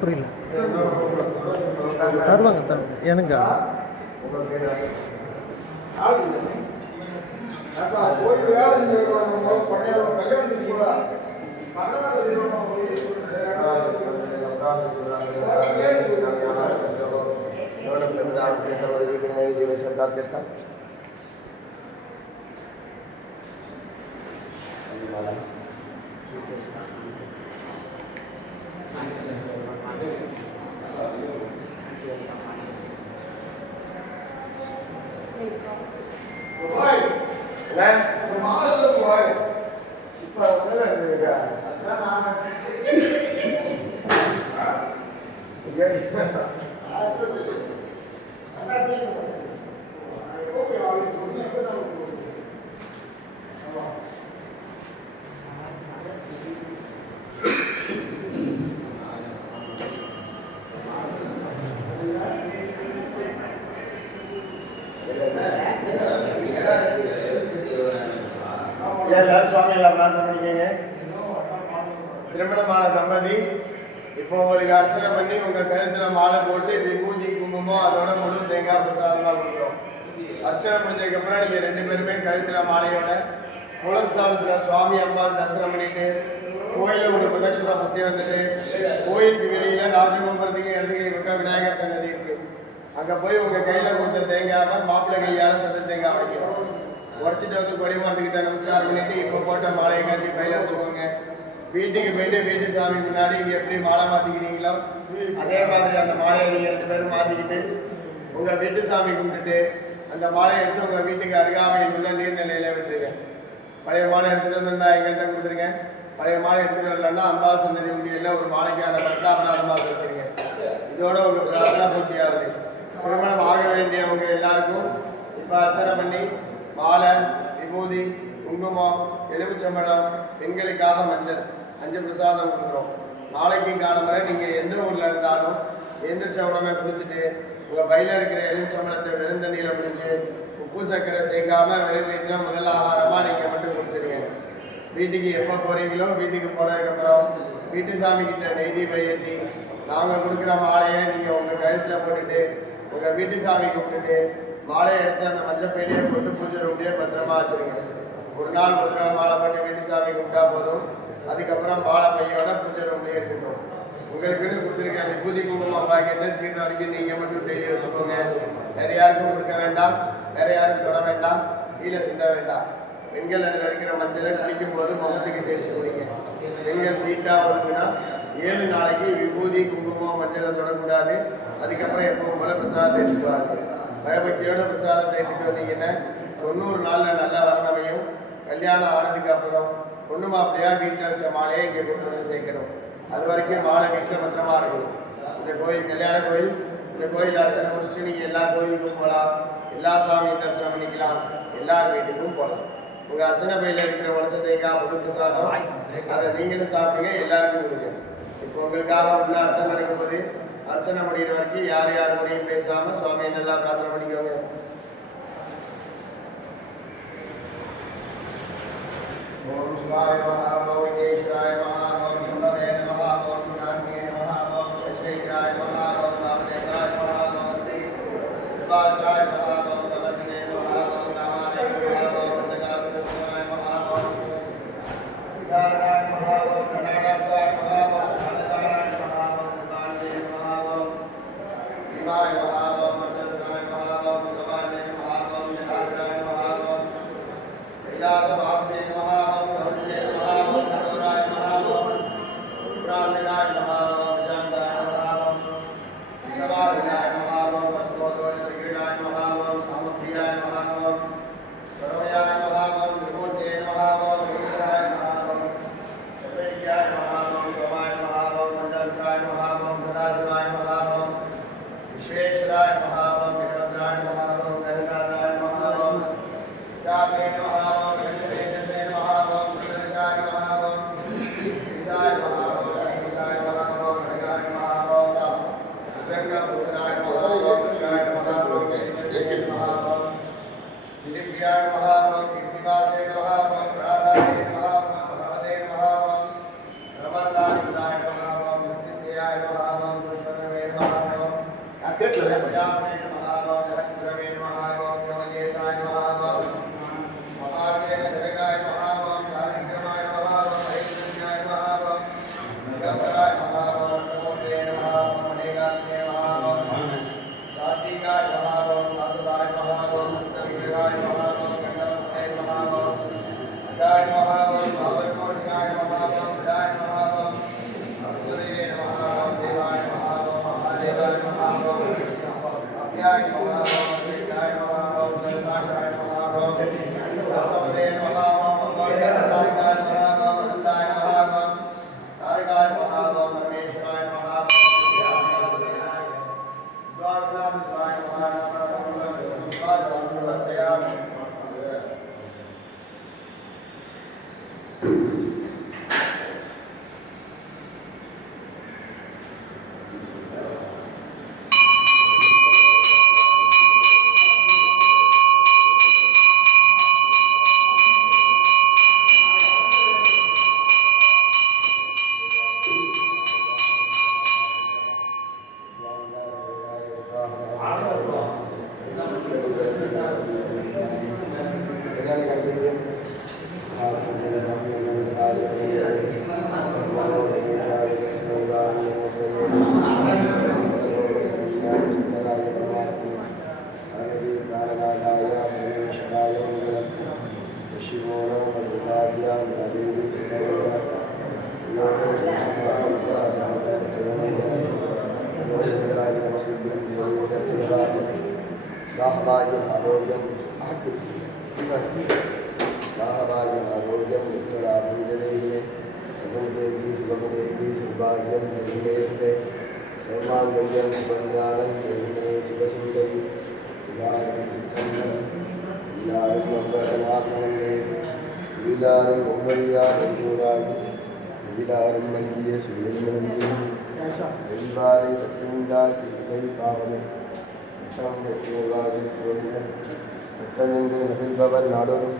புரியல தருவாங்க எனக்கு சுவாமிகளை பிரார்த்தனை பண்ணிக்கங்க. திருமணமான தம்பதி இப்போ உங்களுக்கு அர்ச்சனை பண்ணி உங்க கழுத்துல மாலை போட்டு விபூதி குங்குமம் அதோட முழு தேங்காய் பிரசாதமா கொடுக்குறோம். அர்ச்சனை முடிஞ்சதுக்கு அப்புறம் நீங்க 2 பேருமே கழுத்துல மாலையோட குலஸ்தானத்துல சுவாமி அம்பாள் தரிசனம் பண்ணிட்டு கோயில ஒரு பிரதட்சணா சுத்தி வந்துட்டு கோயிலுக்கு வெளியில ராஜகோபுரத்துக்கு இடதுகை பக்கம் விநாயகர் சன்னதி இருக்கு. அங்க போய் உங்க கையில கொடுத்த தேங்காய் மாப்பிள்ளை கையால சத்த தேங்காய் வைக்கணும். உடச்சிட்டு வந்து கொடிமாட்டுக்கிட்ட நமஸ்காரம் பண்ணிட்டு இப்போ போட்ட மாலையை கட்டி கையில் வச்சுக்கோங்க. வீட்டுக்கு போயிட்டு வீட்டு சாமி முன்னாடி இங்கே எப்படி மாலை மாற்றிக்கிறீங்களோ அதே மாதிரி அந்த மாலையை நீங்கள் 2 பேரும் மாற்றிக்கிட்டு உங்கள் வீட்டு சாமி கும்பிட்டுட்டு அந்த மாலையை எடுத்து உங்கள் வீட்டுக்கு அருகாமையில் உள்ள நீர்நிலையில் விட்டுருங்க. பழைய மாலை எடுத்துகிட்டு வந்தால் எங்கள்கிட்ட கொடுத்துருங்க. பழைய மாலை எடுத்துகிட்டு வரலன்னா அம்பாள் சன்னதி உண்டியில் ஒரு மாலைக்கான பத்தாபநாதமாக கொடுத்துருங்க. இதோட உங்கள் பிரார்த்தனை பூர்த்தி ஆகுது. திருமணம் ஆக வேண்டியவங்க எல்லாருக்கும் இப்போ அர்ச்சனை பண்ணி மாலை விபூதி குங்குமம் எலுமிச்சம்பழம் பெண்களுக்காக மஞ்சள் 5 பிரசாதம் கொடுக்குறோம். நாளைக்கு காலம்பரை நீங்கள் எந்த ஊரில் இருந்தாலும் எந்திரிச்ச உடனே குளிச்சுட்டு உங்கள் பையில இருக்கிற எலுமிச்சம்பழத்தை வெறும் தண்ணியில் பிடிச்சி உப்பு சர்க்கரை சேர்க்காமல் வெறும் வயிற்றுல முதல் ஆகாரமாக நீங்கள் மட்டும் குடிச்சிருங்க. வீட்டுக்கு எப்போ போகிறீங்களோ வீட்டுக்கு போனதுக்கப்புறம் வீட்டு சாமி கிட்ட நெய்தி ஏற்றி நாங்கள் கொடுக்குற மாலையை நீங்கள் உங்கள் கழுத்தில் போட்டுட்டு உங்கள் வீட்டு சாமி கும்பிட்டுட்டு மாலையை எடுத்து அந்த மஞ்சள் பையிலேயே போட்டு பூஜை ரூம்லேயே பத்திரமா வச்சுருங்க. ஒரு நாள் ஒரு நாள் மாலை போட்டு வீட்டு சாமி கும்பிட்டா போதும். அதுக்கப்புறம் மாலை பையோட பூஜை ரூம்லேயே இருக்கட்டும். உங்களுக்குன்னு கொடுத்துருக்க விபூதி குங்குமம் பாக்கெட்டு தீர்ந்து அடிக்க நீங்கள் மட்டும் டெய்லி வச்சுக்கோங்க. வேறு யாருக்கும் கொடுக்க வேண்டாம், வேறு யாரும் தொட வேண்டாம், கீழே சிந்த வேண்டாம். பெண்கள் அதில் அடிக்கிற மஞ்சளை குளிக்கும் போது முகத்துக்கு தேய்ச்சி குடிங்க. பெண்கள் தீட்டா வருதுன்னா 7 நாளைக்கு விபூதி குங்குமம் மஞ்சளை தொடக்கூடாது. அதுக்கப்புறம் எப்பவும் போல பிரசாதத்தை எடுத்துக்கூடாது. பயபக்தியோட பிரசாதத்தை எடுத்துட்டு வந்தீங்கன்னா 90 நாளில் நல்ல வரணமையும் கல்யாணம் ஆனதுக்கு அப்புறம் பொண்ணு மாப்பிள்ளையா வீட்டில் வச்ச மாலையை இங்கே கொண்டு வந்து சேர்க்கணும். அது வரைக்கும் மாலை வீட்டில் பத்திரமா இருக்கணும். இந்த கோயில் கல்யாண கோயில், இந்த கோயில் அர்ச்சனை முடிச்சுட்டு நீங்கள் எல்லா கோயிலுக்கும் போகலாம், எல்லா சாமியும் தரிசனம் பண்ணிக்கலாம், எல்லார் வீட்டுக்கும் போகலாம். உங்கள் அர்ச்சனை பையில் இருக்கிற உடச்ச தேங்காய் புது பிரசாதம் அதை நீங்களும் சாப்பிடுங்க, எல்லாருக்கும் கொடுங்க. இப்போ உங்களுக்காக உள்ள அர்ச்சனை நடக்கும்போது அர்ச்சனை முடிகிற வரைக்கும் யார் முறையும் பேசாமல் சுவாமியை நல்லா பிரார்த்தனை பண்ணிக்கோங்க. ஓம் சிவாய நமஹ, ஓம் ஈஸ்வராய நமஹ, ஓம் சம்பவே நமஹ, ஓம் ஞானியே நமஹ, ஓம் சைஷேயாய நமஹ, ஓம் நாமதேவாய நமஹ, ஓம் விபாசாய நமஹ, ஓம் நமதினே நமஹ, ஓம் நாமாய நமஹ, ஓம் தகாசுரசாய நமஹ, ஓம் விகாராய நமஹ, ஓம் கணாடாசாய நமஹ, ஓம் கணதாய நமஹ, ஓம் காண்டே நமஹ, ஓம் விமாய நமஹ, ஓம் வசசாய நமஹ, ஓம் கவானே நமஹ, ஓம் யதாராய நமஹ, ஓம் கைலாசவாசனே நமஹ, ஓம் கருணே நமஹ, ஓம் கருணாய நமஹ, ஓம் புராணாய நமஹ, ஓம் சாந்தாய நமஹ, ஓம் விசவாதினாய நமஹ, ஓம் வஸ்தோதோய பிரகிருணாய நமஹ, ஓம் சாமப்ரியாய நமஹ, ஓம் கருணாய நமஹ, ஓம் விமோச்சே நமஹ, ஓம் ஈஸ்வராய நமஹ, ஓம் சர்வைக்யாய நமஹ, ஓம் சோமாய நமஹ, ஓம் மஞ்சள்காய நமஹ, ஓம் சதாசிவாய நமஹ, ஓம் விஸ்வேஸ்வராய நமஹ, ஓம் வீரபத்ராய நமஹ, ஓம் கனகாராய நமஹ, ஓம் விதாபே நமஹ, ஓம் வெங்கடேசே நமஹ, ஓம் பிரசன்னாய நமஹ, ஓம் விதாய நமஹ, ஓம் ஈசாய நமஹ, ஓம் நகாய நமஹ, ஓம் ஜங்கபூஷணாய நமஹ, ஓம் சிவாய நமஹ, ஓம் வேதிகே நமஹ, ஓம் திவ்யாய நமஹ, ஓம் கீர்த்திவாசே நமஹ, ஓம் ராதாய நமஹ, ஓம் பகவதே நமஹ, ஓம் ரமணாய நமஹ, ஓம் மிருத்யுஞ்சயாய நமஹ, ஓம் புஷ்பதமே நமஹ, ஓம் அக்ஷயாமே நமஹ, ஓம் சத்குரவே நமஹ, ஓம் யோகேசாய நமஹ, ஓம் மகாசேன ஜனகாய நமஹ, ஓம் சாரிக்ரமாய நமஹ, ஓம் ஹரித்ரஞாய நமஹ, ஓம் நிகம்பராய நமஹ, ஓம் நமோதே நமஹ, ஓம் அநேகாத்மே நமஹ, ஓம் சாத்விகாய நமஹ, ஓம் வாசுதாய நமஹ, ஓம் முக்தவிஜயாய நமஹ, ஓம் கண்டமுக்தே நமஹ, ஓம் அதாய நமஹ, ஓம் பாவவிமோசனாய நமஹ, ஓம் விதாய நமஹ, ஓம் வசுதேவே நமஹ, ஓம் தேவாய நமஹ, ஓம் மகாதேவாய நமஹ, ஓம் அப்யாய நமஹ, ஓம் ஸ்ரீதாய நமஹ, ஓம் நாடோறும்